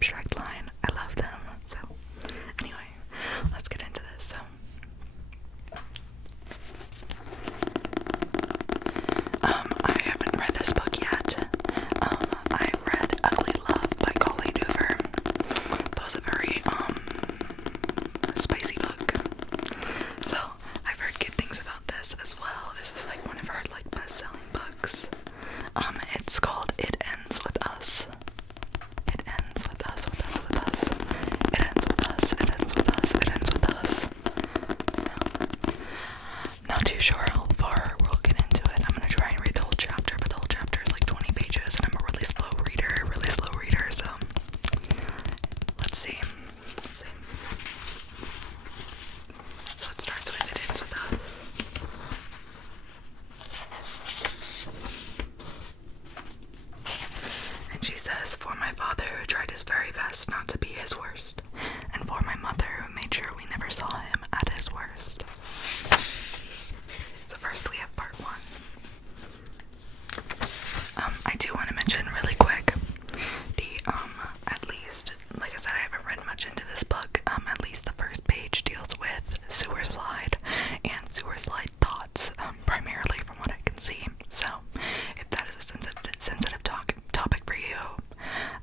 abstract line. I love them. So anyway, let's get into this. So I haven't read this book yet. I read Ugly Love by Colleen Hoover. That was a very spicy book. So I've heard good things about this as well. This is like one of her like best-selling books. It's called It Ends With Us. It ends with us, with us, with us. It ends with us, it ends with us, it ends with us. So, not too sure how far we'll get into it. I'm gonna try and read the whole chapter, but the whole chapter is like 20 pages, and I'm a really slow reader, so let's see. So it starts with It Ends With Us. And she says, "For my father who tried his very best not to be his worst, and for my mother who made sure we never saw him at his worst." So first we have part one. I do want to mention really quick, at least, like I said, I haven't read much into this book, at least the first page deals with sewer slide and sewer slide thoughts, primarily from what I can see. So if that is a sensitive topic for you,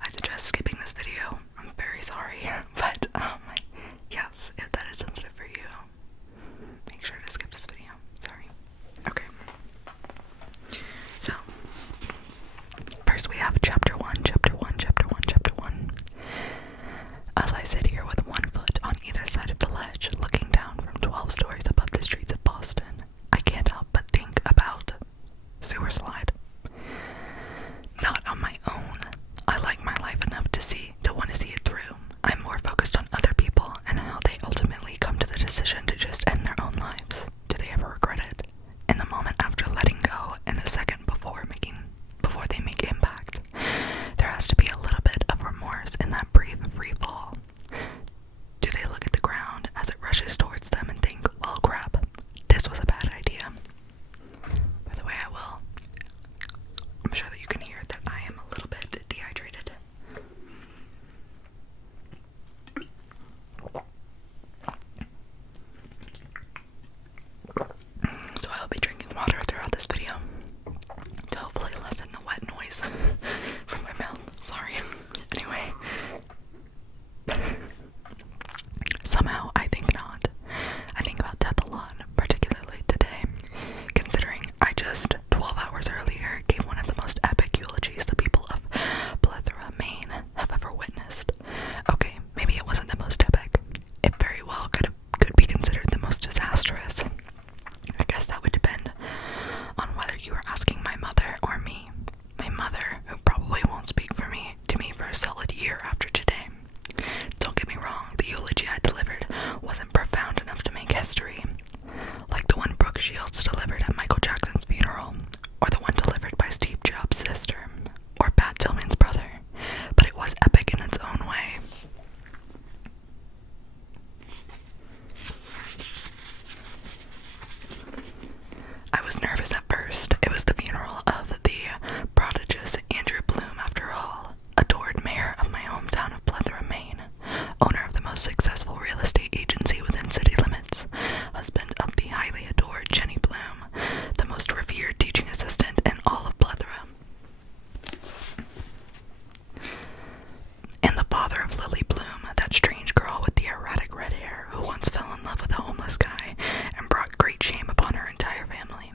I suggest skipping this video. I'm very sorry, but yes, if that is sensitive for you, make sure to skip this video. Sorry. Okay. So first we have chapter 1. As I sit here with one foot on either side of the ledge, looking down from 12 stories above the streets of Boston, I can't help but think about sewer slide. Not on my own. I like my life enough to want to see it through. I'm more focused on other people and how they ultimately come to the decision to just end their own lives. Do they ever regret it? In the moment after letting go, and the second before they make impact, there has to be a little bit of remorse in that brief free fall. Do they look at the ground as it rushes towards them and think, well crap, this was a bad idea? By the way, I'm sure that you can hear that I am a little bit dehydrated. So I'll be drinking water throughout this video to hopefully lessen the wet noise from my mouth. Sorry. Anyway. Somehow, I think not. I think about death a lot, particularly today, considering I just 12 hours earlier gave one of the most epic eulogies the people of Plethora, Maine have ever witnessed. Okay, maybe it wasn't the most epic. It very well could be considered the most disastrous. I guess that would depend on whether you are asking my mother or me. My mother, who probably won't speak to me for a solid year after today. Don't get me wrong, the eulogy I delivered wasn't profound enough to make history, like the one Brooke Shields delivered at Michael Jackson's funeral, or the one delivered by Steve Jobs' sister, or Pat Tillman's brother, but it was epic in its own way. I was nervous at first. It was the funeral of the prodigious Andrew Bloom, after all, adored mayor of my hometown of Plethora, Maine, owner of the most successful real estate agency within city limits, husband of the highly adored Jenny Bloom, the most revered teaching assistant in all of Plethora, and the father of Lily Bloom, that strange girl with the erratic red hair who once fell in love with a homeless guy and brought great shame upon her entire family.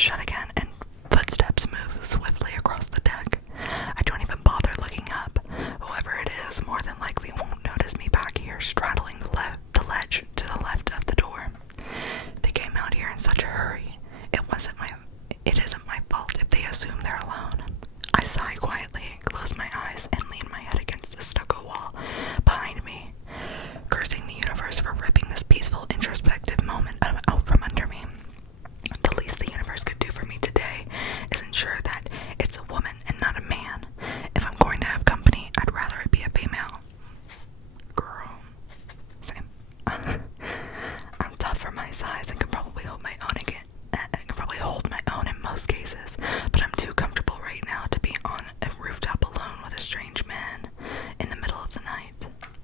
shut again, and footsteps move swiftly across the deck. I don't even bother looking up. Whoever it is more than likely won't notice me back here, straddling the ledge to the left of the door. They came out here in such a hurry. It isn't my fault if they assume they're alone. I sigh quietly, close my eyes, and lean my head against the stucco wall behind me, cursing the universe for ripping this peaceful, introspective moment out from under me. The least the universe could do for me today is ensure that it's a woman and not a man. If I'm going to have company, I'd rather it be a female. Girl. Same. I'm tough for my size and can probably hold my own in most cases, but I'm too comfortable right now to be on a rooftop alone with a strange man in the middle of the night.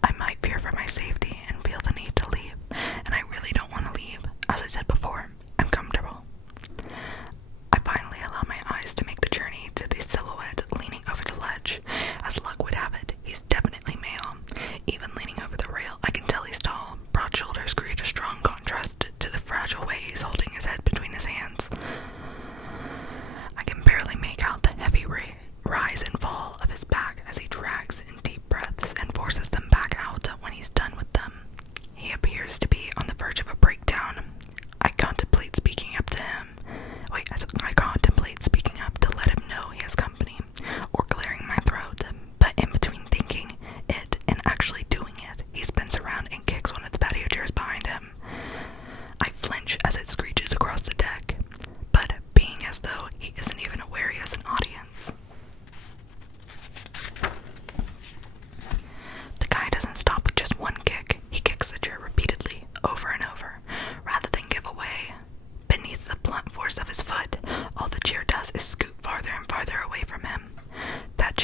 I might fear for my safety and feel the need to leave, and I really don't want to leave. As I said before, I'm comfortable. I finally allow my eyes to make the journey to the silhouette leaning over the ledge. As luck would have it, he's definitely male. Even leaning over the rail, I can tell he's tall. Broad shoulders create a strong contrast to the fragile way he's holding his head between his hands. I can barely make out the heavy rise and fall of his back as he drags in deep breaths and forces them back out when he's done with them. He appears to be on the verge of a breakdown. I contemplate speaking up to let him know he has company, or clearing my throat, but in between thinking it and actually doing it, he spins around and kicks one of the patio chairs behind him. I flinch as it screeches across the deck, but being as though he isn't even aware he has an audience. The guy doesn't stop with just one kick. He kicks the chair repeatedly, over and over, rather than give away. Beneath the blunt force of his foot, all the chair does is scoot farther and farther away from him. That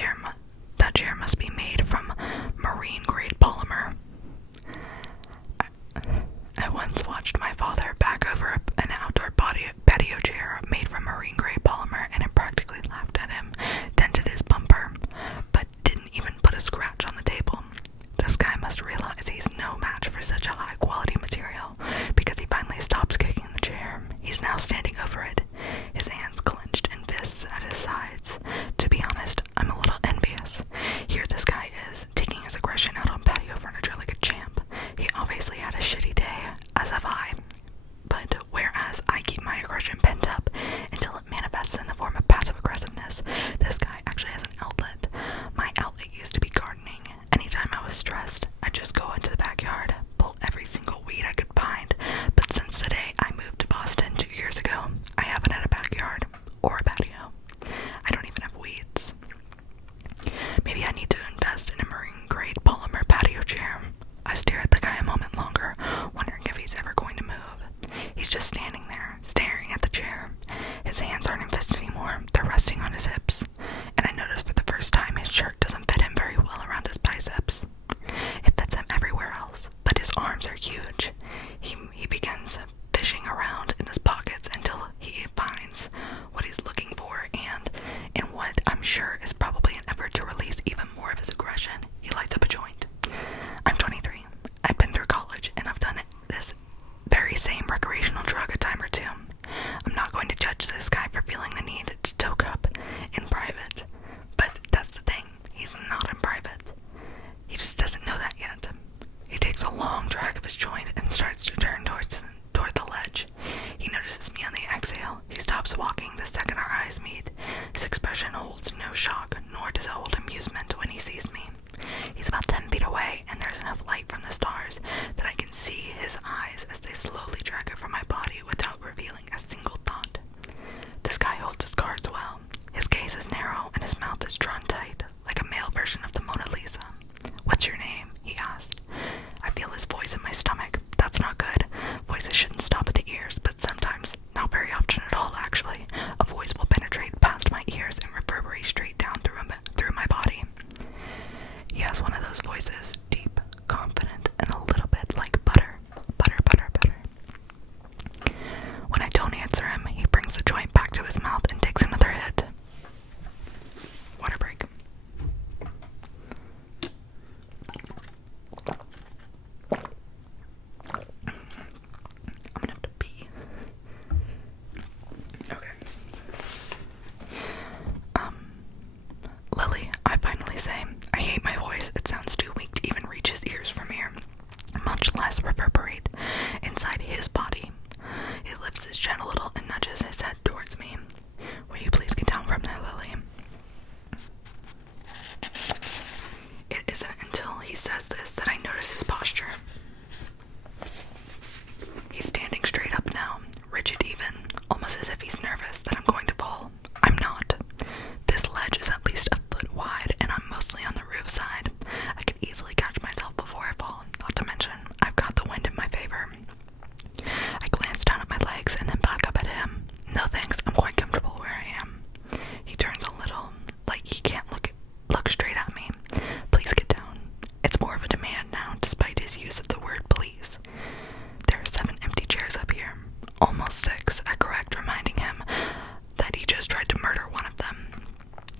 chair must be made from marine-grade polymer. I once watched my father back over an outdoor patio chair made from marine-grade polymer, and it practically laughed at him, dented his bumper, but didn't even put a scratch on the table. This guy must realize he's no match for such a high-quality material, because he finally stops kicking the chair. He's now standing over it, his hands clenched and fists at his sides. To be honest, I'm a little envious. Here this guy is, taking his aggression out on patio furniture like a champ. He obviously had a shitty day, as have I. But whereas I keep my aggression pent up until it manifests in the form of passive aggressiveness, this guy actually has an outlet. My outlet used to be gardening. Anytime I was stressed, I'd just go into the backyard, pull every single weed I could find. But since the day I moved to Boston 2 years ago, I haven't had a backyard or a patio. I don't even have weeds. Maybe I need to invest in a marine-grade polymer patio chair. I stare at the guy a moment longer, wondering if he's ever going to move. He's just standing there, staring at the chair. His hands aren't in fists anymore, they're resting on his hips. And I notice for the first time his shirt doesn't fit him very well around his biceps. It fits him everywhere else, but his arms are huge. He begins fishing around in his pockets until he finds what he's looking for, and in what I'm sure is probably an effort to release even more of his aggression, he lights up a joint. I'm 23. I've been through college, and I've done this very same recreational drug a time or two. I'm not going to judge this guy for feeling the need to toke up in private, but that's the thing, he's not in private. He just doesn't know that yet. He takes a long drag of his joint and starts to turn toward the ledge. He notices me on the exhale. He stops walking the second our eyes meet. His expression holds no shock, nor does it hold amusement when he sees me. He's about 10 feet away, and there's enough light from the stars that I can see his eyes as they slowly drag it from my body without revealing a single thought. This guy holds his cards well. His gaze is narrow, and his mouth is drawn tight, like a male version of the Mona Lisa. "What's your name?" he asked. I feel his voice in my stomach. That's not good. Voices shouldn't stop at the ears, but sometimes, not very often at all actually, a voice will penetrate past my ears and reverberate straight down through that I'm going to fall. I'm not. This ledge is at least a foot wide, and I'm mostly on the roof side. I could easily catch myself before I fall, not to mention, I've got the wind in my favor. I glance down at my legs and then back up at him. No thanks, I'm quite comfortable where I am. He turns a little, like he can't look straight at me. Please get down. It's more of a demand now, despite his use of the word please. There are 7 empty chairs up here. Almost 6, I correct, reminding him that he just tried to murder one of them.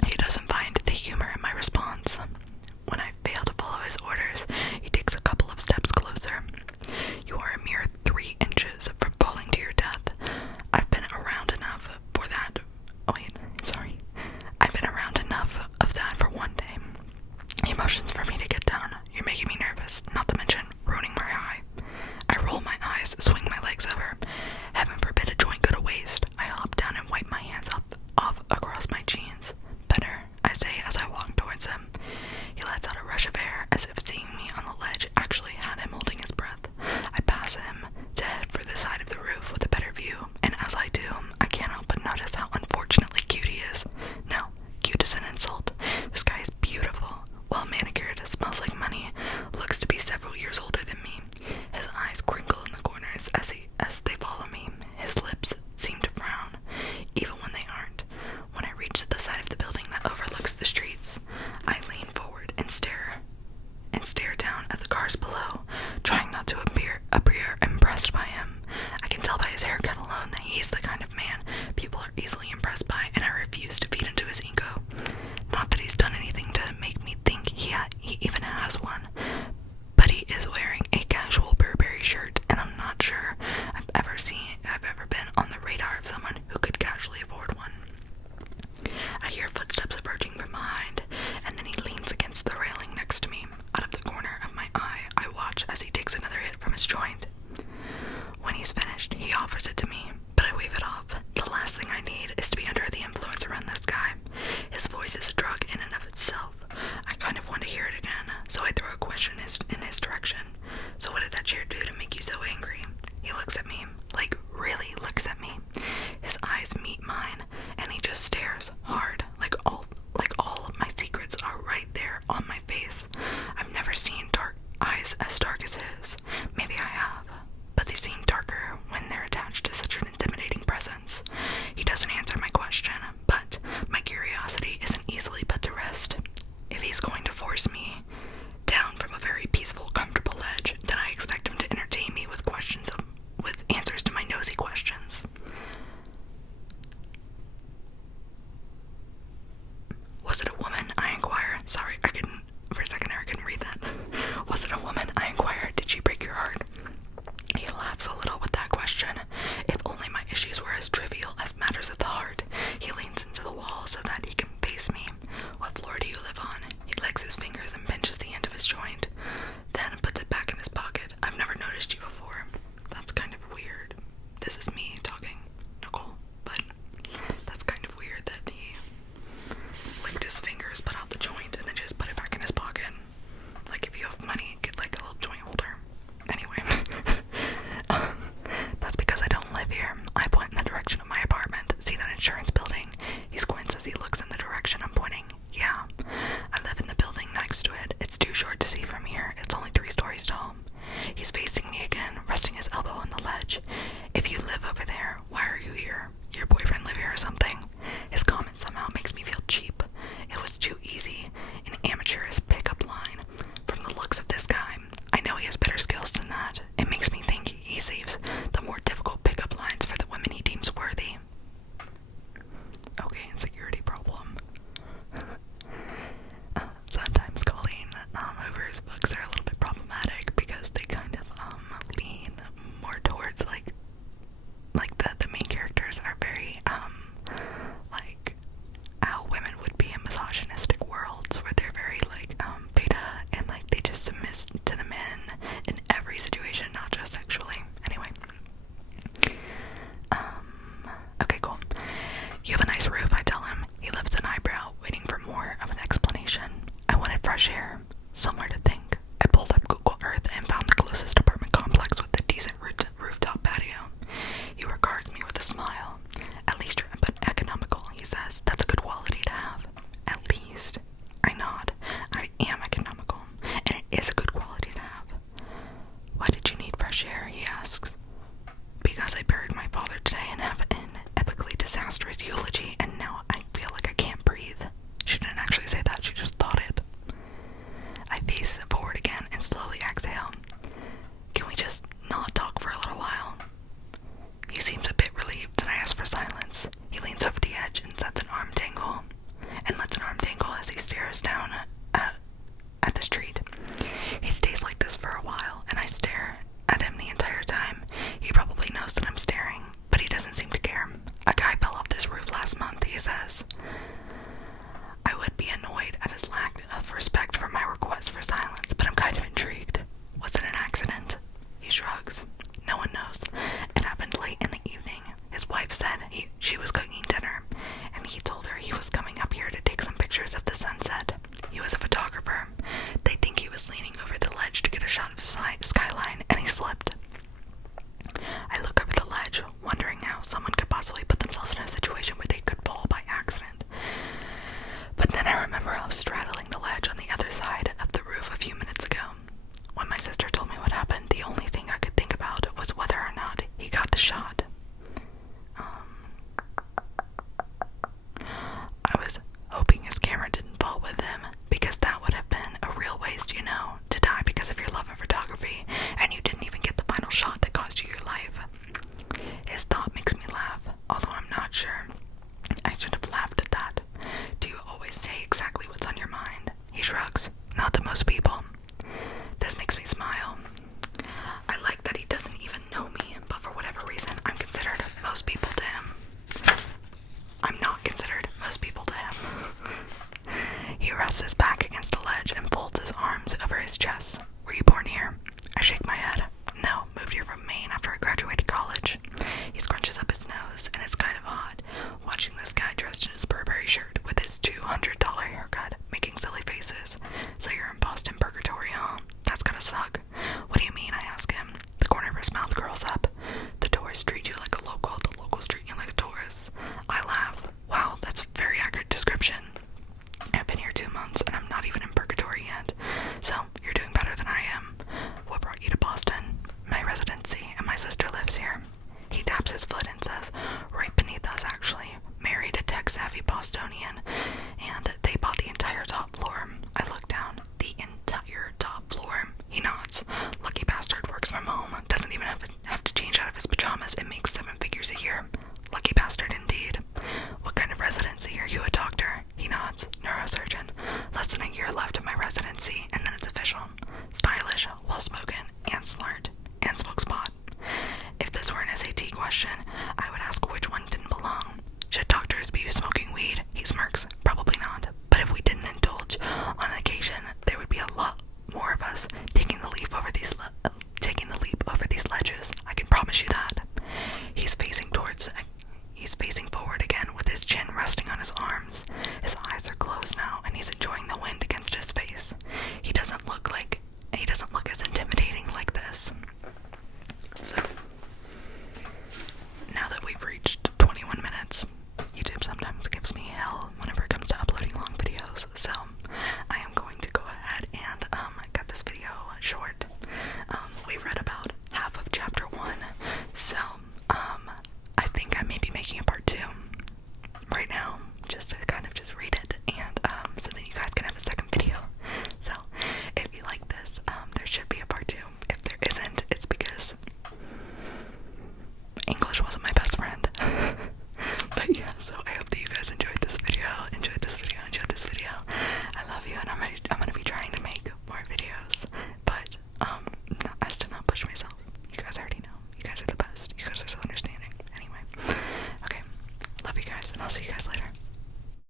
He doesn't find the humor in my response. When I fail to follow his orders, he takes a couple of steps closer. You are a mere 3 inches from falling to your death. I've been around enough for that. I've been around enough of that for one day. He motions for me to get down. You're making me nervous, not to mention ruining my eye. I roll my eyes, swing my legs over. Heaven forbid a joint go to waste. I hop down and wipe my hands off across my jeans. Better, I say as I walk towards him. He lets out a rush of air, as if seeing me on the ledge actually had him holding his breath. I pass him to head for the side of the roof with a better view, and as I do, I can't help but notice how unfortunately cute he is. No, cute is an insult. This guy is beautiful, well manicured, smells like money, looks to be several years older than me. His eyes crinkle in the corners as they follow me. His lips seem to frown, even when they aren't. When I reach the side of the building that overlooks the streets, I lean forward and stare down at the cars below, trying not to appear impressed by him. I can tell by his haircut alone that he's the kind of man people are easily impressed by, and I refuse to feed into his ego. Not that he's done anything to make me think he even has one, but he is wearing a casual Burberry shirt, and I'm not sure I've ever been on the radar of someone who could casually afford one. I hear footsteps approaching from behind, and then he leans against the railing next to me. Out of the corner of my eye, I watch as he takes another hit from his joint. When he's finished, he offers it to me, but I wave it off. The last thing I need is to be under the influence around this guy. His voice is a drug in and of itself. I kind of want to hear it again, so I throw a question in his direction. So what did that chair do to make you so angry? He looks at me, like really looks at me. His eyes meet mine, and he just stares hard, like all of my secrets are right there on my face. I've never seen eyes as dark as his. Maybe I have, but they seem darker when they're attached to such an intimidating presence. He doesn't answer my question, but my curiosity isn't easily put to rest. If he's going to force me down from a very peaceful, comfortable ledge, then I expect him to entertain me with answers to my nosy questions. Was it a woman? I inquire. Sorry, for a second there I couldn't read that. Was it a woman? I inquire. Did she break your heart? He laughs a little with that question. If only my issues were as trivial as matters of the heart. He leans into the wall so that he can face me. What floor do you live on? He licks his fingers and pinches the end of his joint, then puts it back in his pocket. I've never noticed you before. That's kind of weird. This is me talking, Nicole, but that's kind of weird that he licked his fingers, put out the joint, and then just put it back in his pocket. Like, if you have money, get like a little joint holder. Anyway, that's because I don't live here. I point in the direction of my apartment. See that insurance building? He squints as he looks in the direction I'm pointing. Yeah, I live in the building next to it. It's too short to see from here. It's only 3 stories tall. He's facing me again, resting his elbow on the ledge. If you live over there, why are you here? Your boyfriend live here or something? His comment somehow makes me feel cheap. It was too easy, an amateurish pickup line. From the looks of this guy, I know he has better skills than that. It makes me think he saves the more difficult pickup lines for the women he deems worthy. Okay, insecurity problem. Sometimes Colleen Hoover's books are a little bit problematic because they kind of lean more towards like the main characters are very like how women would be in misogynistic worlds where they're very like beta and like they just submit to the men in every situation, not just sexually. Anyway. Okay, cool. You have a nice roof, I tell him. his eulogy, and now I feel like I can't breathe. She didn't actually say that, she just thought it. I face forward again and slowly exhale. Can we just not talk for a little while? He seems a bit relieved, and I ask for silence. He leans over the edge and sets an arm tangle, and lets an arm tangle as he stares down at the street. He stays like this for a while, and I stare at him the entire time. He probably knows that I'm staring, but he doesn't seem to care. A guy fell off this roof last month, he says. I would be annoyed at his lack of respect for my request for silence, but I'm kind of intrigued. Was it an accident? He shrugs. No one knows. It happened late in the evening. His wife said she was cooking dinner, and he told her he was coming up here to take some pictures of the sunset. He was a photographer. They think he was leaning over the ledge to get a shot of the skyline, and he slipped. I look over the ledge, wondering how someone could possibly put themselves in a situation where they could fall by accident. But then I remember I was straddling the ledge on the other side of the roof a few minutes ago. When my sister told me what happened, the only thing I could think about was whether or not he got the shot. I was hoping his camera didn't fall with him, because that would have been a real waste, you know, to die because of your love of photography, and you didn't even get the final shot that cost you your life. His thought makes me laugh, although I'm not sure. I should have laughed at that. Do you always say exactly what's on your mind? He shrugs. Not to most people. This makes me smile. I like that he doesn't even know me, but for whatever reason, I'm considered most people to him. I'm not considered most people to him. He rests his back against the ledge and folds his arms over his chest. Were you born here? I shake my head. No, moved here from Maine after I graduated college. He scrunches up his nose, and it's kind of odd, watching this guy dressed in his Burberry shirt with his $200 haircut, making silly faces. So you're in Boston Purgatory, huh? That's gotta suck. What do you mean? I ask him. The corner of his mouth curls up. The tourists treat you like a local, the locals treat you like a tourist. I laugh. Wow, that's a very accurate description. I've been here 2 months, and I'm not even in Purgatory yet. So, you're doing better than I am. What brought you to Boston? My residency, and my sister lives here. He taps his foot and says, right beneath us, actually. Married a tech-savvy Bostonian, and they bought the entire top floor. I look down. The entire top floor. He nods. Lucky bastard, works from home. Doesn't even have to change out of his pajamas and makes 7 figures a year. Lucky bastard indeed. What kind of residency? Are you a doctor? He nods. Neurosurgeon. Less than a year left of my residency, and then it's official. Stylish, well-spoken, and smart, and smokes pot. If this were an SAT question, I would ask which one didn't belong. Should doctors be smoking weed? He smirks. Probably not. But if we didn't indulge on occasion, there would be a lot more of us taking the leap over these ledges. I can promise you that. He's facing forward again with his chin resting on his arms. His eyes are closed now, and he's enjoying the wind against his face. He doesn't look as intimidating like this. So, now that we've reached 21 minutes, YouTube sometimes gives me hell whenever it comes to uploading long videos, so I am going to go ahead and cut this video short. We read about half of chapter 1, so I think I may be making a part 2 right now, just to kind of just read it, and so then you guys can have a second video. So if you like this, there should be a part 2. If there isn't, it's because English wasn't my best friend. But yeah, so I hope that you guys enjoyed this video. I love you, and I'm gonna be trying to make more videos, but I still not push myself. You guys already know. You guys are the best. You guys are so understanding. Anyway, okay, love you guys, and I'll see you guys later.